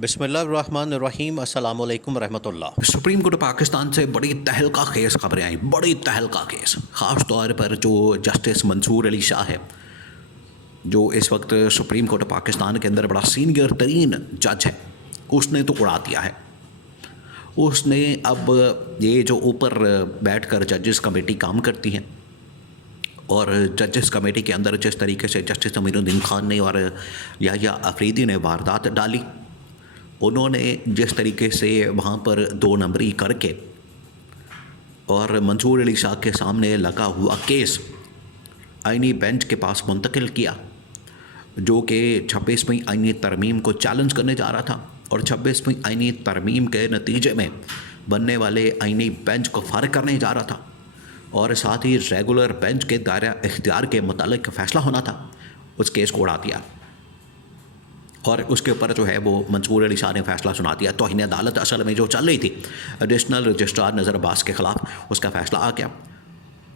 बिस्मिल्लाहिर्रहमानिर्रहीम अस्सलामु अलैकुम रहमतुल्लाह। सुप्रीम कोर्ट पाकिस्तान से बड़ी तहलका केस खबरें आई, बड़ी तहलका केस। ख़ास तौर पर जो जस्टिस मंसूर अली शाह है, जो इस वक्त सुप्रीम कोर्ट पाकिस्तान के अंदर बड़ा सीनियर तरीन जज है, उसने तो उड़ा दिया है। उसने अब ये जो ऊपर बैठकर जजेस कमेटी काम करती है और जजेस कमेटी के अंदर जिस तरीके से जस्टिस अमीरुद्दीन खान ने और याह्या अफरीदी ने वारदात डाली, उन्होंने जिस तरीके से वहाँ पर 2 नंबरी करके और मंसूर अली शाह के सामने लगा हुआ केस आईनी बेंच के पास मुंतकिल किया, जो कि 26वीं आईनी तरमीम को चैलेंज करने जा रहा था और 26वीं आईनी तरमीम के नतीजे में बनने वाले आईनी बेंच को फारिग करने जा रहा था और साथ ही रेगुलर बेंच के दायरा इख्तियार के मुतालिक फ़ैसला होना था, उस केस को उड़ा दिया और उसके ऊपर जो है वो मंसूर अली शाह ने फ़ैसला सुना दिया। तौहीन अदालत असल में जो चल रही थी एडिशनल रजिस्ट्रार नज़र अब्बास के ख़िलाफ़, उसका फ़ैसला आ गया।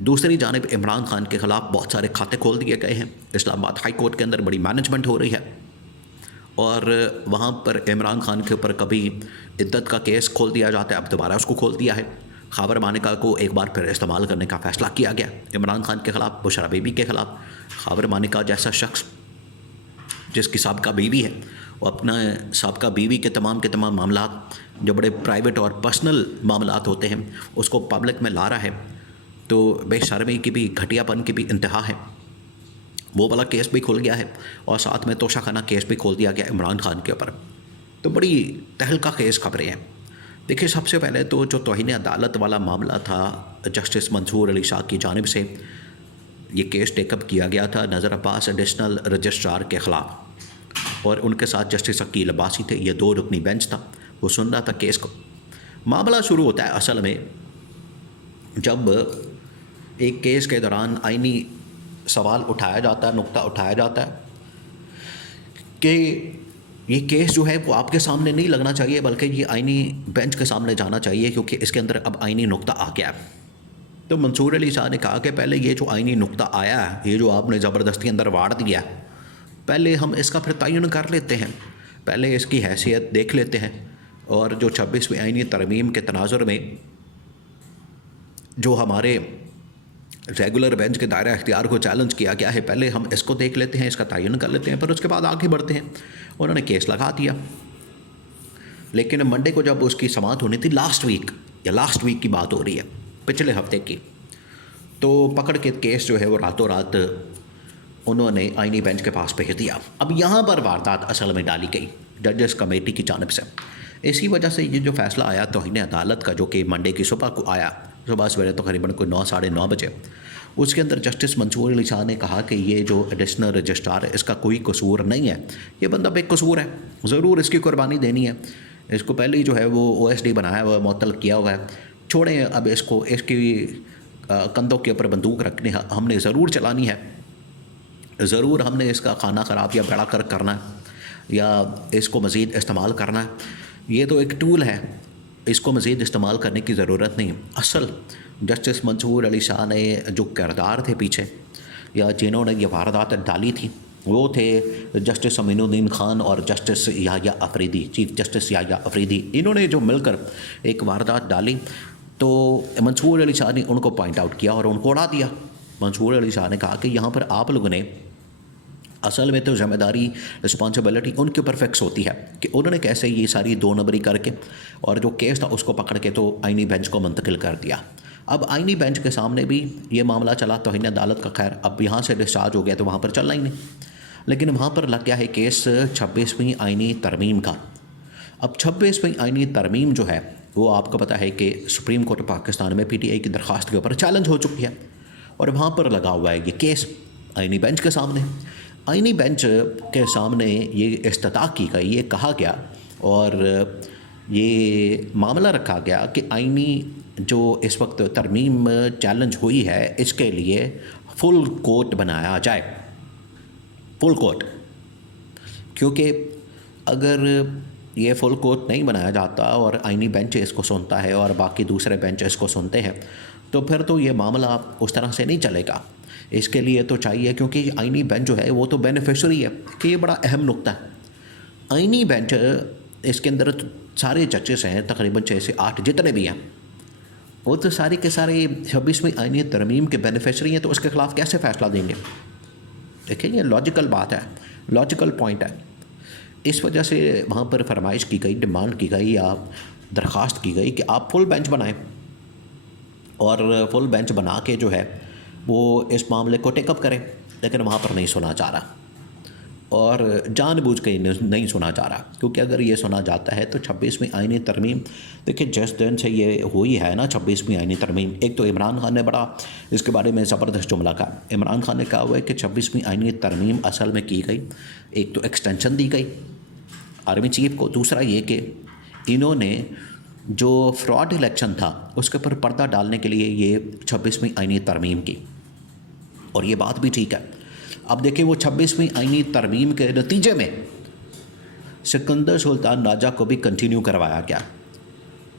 दूसरी जानिब इमरान खान के ख़िलाफ़ बहुत सारे खाते खोल दिए गए हैं। इस्लामाबाद हाई कोर्ट के अंदर बड़ी मैनेजमेंट हो रही है और वहाँ पर इमरान खान के ऊपर कभी इद्दत का केस खोल दिया जाता है, अब दोबारा उसको खोल दिया है। ख़ाबर मानिका को एक बार फिर इस्तेमाल करने का फ़ैसला किया गया इमरान खान के ख़िलाफ़, बुशरा बीबी के ख़िलाफ़। ख़ाबर मानिका जैसा शख्स जिसकी साबका बीवी है, वो अपना साबका बीवी के तमाम मामलात जो बड़े प्राइवेट और पर्सनल मामलात होते हैं उसको पब्लिक में ला रहा है, तो बेशर्मी की भी, घटियापन की भी इंतहा है। वो वाला केस भी खुल गया है और साथ में तोशाखाना केस भी खोल दिया गया इमरान खान के ऊपर। तो बड़ी तहलका केस खबरें हैं। देखिए, सबसे पहले तो जो तौहीन अदालत वाला मामला था, जस्टिस मंसूर अली शाह की जानिब से ये केस टेकअप किया गया था नज़र अब्बास एडिशनल रजिस्ट्रार के ख़िलाफ़ और उनके साथ जस्टिस अकील अब्बासी थे। ये 2 रुकनी बेंच था, वो सुन रहा था केस को। मामला शुरू होता है असल में जब एक केस के दौरान आईनी सवाल उठाया जाता है, नुक्ता उठाया जाता है कि ये केस जो है वो आपके सामने नहीं लगना चाहिए बल्कि ये आईनी बेंच के सामने जाना चाहिए क्योंकि इसके अंदर अब आईनी नुक्ता आ गया है। तो मंसूर अली शाह ने कहा कि पहले ये जो आईनी नुक्ता आया है, ये जो आपने ज़बरदस्ती अंदर वाड़ दिया है, पहले हम इसका फिर तयन कर लेते हैं, पहले इसकी हैसियत देख लेते हैं और जो 26वीं आईनी तरमीम के तनाजुर में जो हमारे रेगुलर बेंच के दायरा इख्तियार को चैलेंज किया गया है, पहले हम इसको देख लेते हैं, इसका तयन कर लेते हैं, फिर उसके बाद आगे बढ़ते हैं। उन्होंने केस लगा दिया, लेकिन मंडे को जब उसकी समाअत होनी थी, लास्ट वीक की बात हो रही है, पिछले हफ्ते की, तो पकड़ के केस जो है वो रातों रात उन्होंने आईनी बेंच के पास भेज दिया। अब यहाँ पर वारदात असल में डाली गई जजेस कमेटी की जानिब से। इसी वजह से ये जो फ़ैसला आया तौहीन अदालत का, जो कि मंडे की सुबह को आया, सुबह सवेरे तकरीबन कोई 9 साढ़े 9 बजे, उसके अंदर जस्टिस मंसूर अली शाह ने कहा कि ये जो एडिशनल रजिस्ट्रार है इसका कोई कसूर नहीं है, ये बंदा बेकसूर है, ज़रूर इसकी कुर्बानी देनी है, इसको पहले ही जो है वो OSD बनाया हुआ है, मुअत्तल किया हुआ है, छोड़ें अब इसको, इसकी कंधों के ऊपर बंदूक रखने हमने ज़रूर चलानी है, ज़रूर हमने इसका खाना ख़राब या बेड़ा कर करना है या इसको मज़ीद इस्तेमाल करना है। ये तो एक टूल है, इसको मज़ीद इस्तेमाल करने की ज़रूरत नहीं। असल जस्टिस मंसूर अली शाह ने जो किरदार थे पीछे या जिन्होंने ये वारदात डाली थी, वो थे जस्टिस अमीनुद्दीन खान और justice Yahya Afridi, chief justice Yahya Afridi. इन्होंने जो मिलकर एक वारदात डाली तो मंसूर अली शाह ने उनको पॉइंट आउट किया और उनको उड़ा दिया। मंसूर अली शाह ने कहा कि यहाँ पर आप लोगों ने असल में तो ज़िम्मेदारी, रिस्पॉन्सिबिलिटी उनके ऊपर फिक्स होती है कि उन्होंने कैसे ये सारी 2 नंबरी करके और जो केस था उसको पकड़ के तो आईनी बेंच को मुंतकिल कर दिया। अब आईनी बेंच के सामने भी ये मामला चला तौहीन अदालत का। खैर, अब यहाँ से डिस्चार्ज हो गया तो वहाँ पर चलना ही नहीं, लेकिन वहाँ पर लग गया है केस 26वीं आईनी तरमीम का। अब 26वीं आईनी तरमीम जो है वो आपको पता है कि सुप्रीम कोर्ट पाकिस्तान में PTI की दरख्वास्त के ऊपर चैलेंज हो चुकी है और वहाँ पर लगा हुआ है ये केस आईनी बेंच के सामने। आईनी बेंच के सामने ये इस्तता की गई, ये कहा गया और ये मामला रखा गया कि आईनी जो इस वक्त तरमीम चैलेंज हुई है इसके लिए फुल कोर्ट बनाया जाए, फुल कोर्ट, क्योंकि अगर ये फुल कोर्ट नहीं बनाया जाता और आईनी बेंच इसको सुनता है और बाकी दूसरे बेंच इसको सुनते हैं तो फिर तो ये मामला उस तरह से नहीं चलेगा। इसके लिए तो चाहिए, क्योंकि आईनी बेंच जो है वो तो बेनिफिशरी है, कि ये बड़ा अहम नुक्ता है। आईनी बेंच इसके अंदर तो सारे जजेस हैं, तकरीबन 6 से 8 जितने भी हैं, वो तो सारे के सारे 26वीं आईनी तरमीम के बेनिफिशरी हैं, तो उसके ख़िलाफ़ कैसे फ़ैसला देंगे? देखिए ये लॉजिकल बात है, लॉजिकल पॉइंट है। इस वजह से वहाँ पर फरमाइश की गई, डिमांड की गई या दरख्वास्त की गई कि आप फुल बेंच बनाएं, और फुल बेंच बना के जो है वो इस मामले को टेकअप करें, लेकिन वहाँ पर नहीं सुना जा रहा, और जानबूझ के नहीं सुना जा रहा, क्योंकि अगर ये सुना जाता है तो 26वीं आईनी तरमीम, देखिए जिस दिन से ये हुई है ना 26वीं आईनी तरमीम, एक तो इमरान खान ने बड़ा इसके बारे में ज़बरदस्त जुमला कहा। इमरान खान ने कहा हुआ है कि 26वीं आईनी तरमीम असल में की गई, एक तो एक्सटेंशन दी गई आर्मी चीफ को, दूसरा ये कि इन्होंने जो फ्रॉड इलेक्शन था उसके ऊपर पर्दा डालने के लिए ये 26वीं आईनी तरमीम की, और ये बात भी ठीक है। अब देखिए वो 26वीं आईनी तरमीम के नतीजे में सिकंदर सुल्तान राजा को भी कंटिन्यू करवाया गया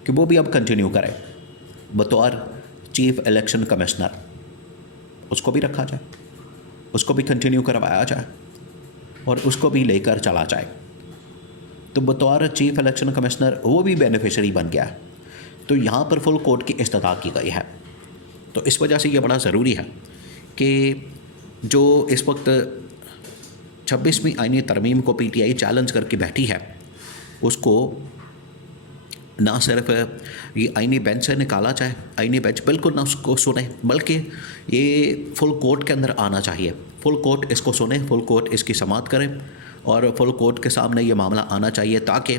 कि वो भी अब कंटिन्यू करे बतौर चीफ इलेक्शन कमिश्नर, उसको भी रखा जाए, उसको भी कंटिन्यू करवाया जाए और उसको भी लेकर चला जाए। तो बतौर चीफ इलेक्शन कमिश्नर वो भी बेनिफिशरी बन गया। तो यहाँ पर फुल कोर्ट की इस्तदा की गई है। तो इस वजह से ये बड़ा ज़रूरी है कि जो इस वक्त 26वीं आईनी तरमीम को पीटीआई चैलेंज करके बैठी है, उसको ना सिर्फ ये आईनी बेंच से निकाला जाए, आईनी बेंच बिल्कुल ना उसको सुने, बल्कि ये फुल कोर्ट के अंदर आना चाहिए, फुल कोर्ट इसको सुने, फुल कोर्ट इसकी समाअत करे और फुल कोर्ट के सामने ये मामला आना चाहिए, ताकि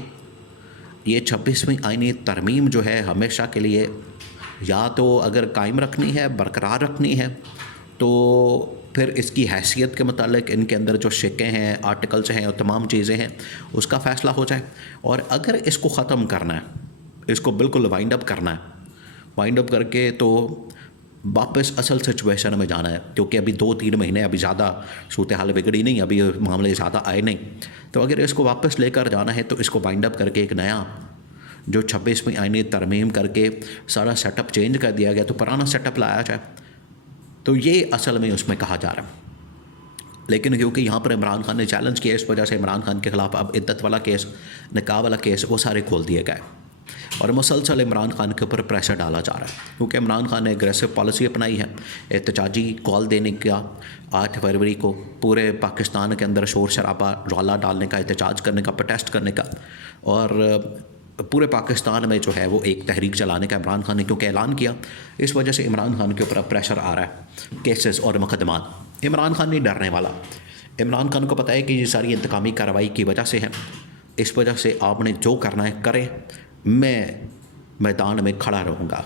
ये 26वीं आईनी तरमीम जो है हमेशा के लिए या तो अगर कायम रखनी है, बरकरार रखनी है, तो फिर इसकी हैसियत के मुतालिक इनके अंदर जो शिकें हैं, आर्टिकल्स हैं और तमाम चीज़ें हैं, उसका फ़ैसला हो जाए। और अगर इसको ख़त्म करना है, इसको बिल्कुल वाइंड अप करना है, वाइंड अप करके तो वापस असल सिचुएशन में जाना है, क्योंकि अभी 2-3 महीने अभी ज़्यादा सूरत हाल बिगड़ी नहीं, अभी मामले ज़्यादा आए नहीं। तो अगर इसको वापस लेकर जाना है तो इसको वाइंड अप करके एक नया जो 26वीं आईनी तरमीम करके सारा सेटअप चेंज कर दिया गया, तो पुराना सेटअप लाया जाए। तो ये असल में उसमें कहा जा रहा है। लेकिन क्योंकि यहाँ पर इमरान खान ने चैलेंज किया, इस वजह से इमरान खान के ख़िलाफ़ अब इद्दत वाला केस, निकाह वाला केस, वो सारे खोल दिए गए और मुसलसल इमरान खान के ऊपर प्रेशर डाला जा रहा है, क्योंकि इमरान खान ने एग्रेसिव पॉलिसी अपनाई है, एहतजाजी कॉल देने का 8 फरवरी को पूरे पाकिस्तान के अंदर शोर शराबा रौला डालने का, एहतजाज करने का, प्रोटेस्ट करने का, और पूरे पाकिस्तान में जो है वो एक तहरीक चलाने का इमरान खान ने क्योंकि ऐलान किया। इस वजह से इमरान खान के ऊपर प्रेशर आ रहा है, केसेस और मुकदमात। इमरान खान नहीं डरने वाला, इमरान खान को पता है कि ये सारी इंतकामी कार्रवाई की वजह से है, इस वजह से आपने जो करना है करें, मैं मैदान में खड़ा रहूँगा।